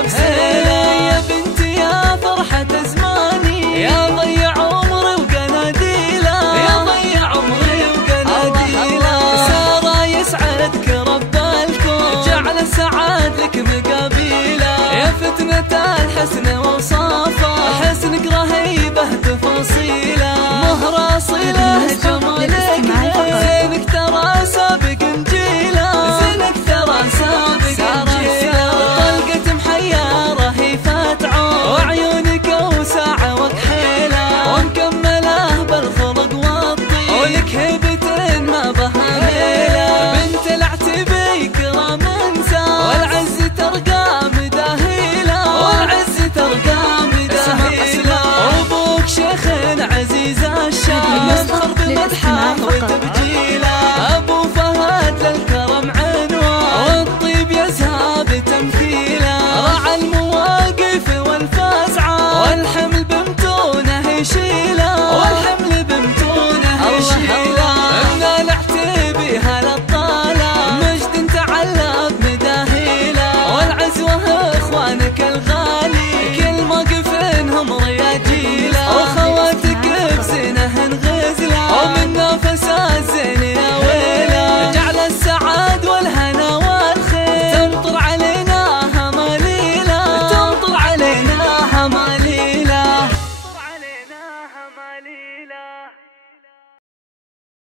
وبسيلة. يا بنتي يا فرحة زماني، يا ضيع عمري وقناديله، يا ضيع عمري وقناديله. سارة يسعدك رب الكون، جعل السعاد لك مقابيله. يا فتنة الحسن وصافه، حسنك رهيبه تفاصيله. مهر اصيله جمال